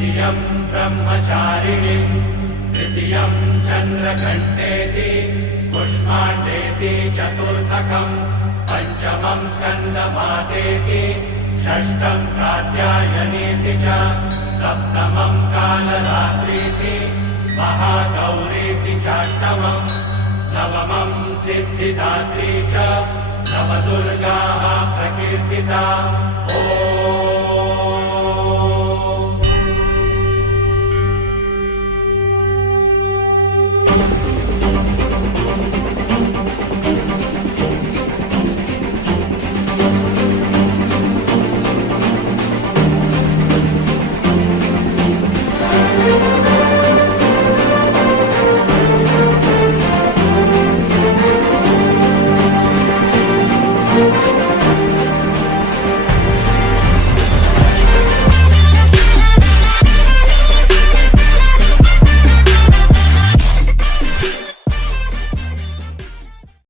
द्वितीयम् ब्रह्मचारिणीम् तृतीयम् चन्द्रघण्टेति कुष्माण्डेति चतुर्थकम् पञ्चमम् स्कन्दमातेति षष्ठम् कात्यायनीति च सप्तमम् कालरात्रीति महागौरीति चाष्टमम् नवमम् सिद्धिदात्री च नवदुर्गाः प्रकीर्तिता।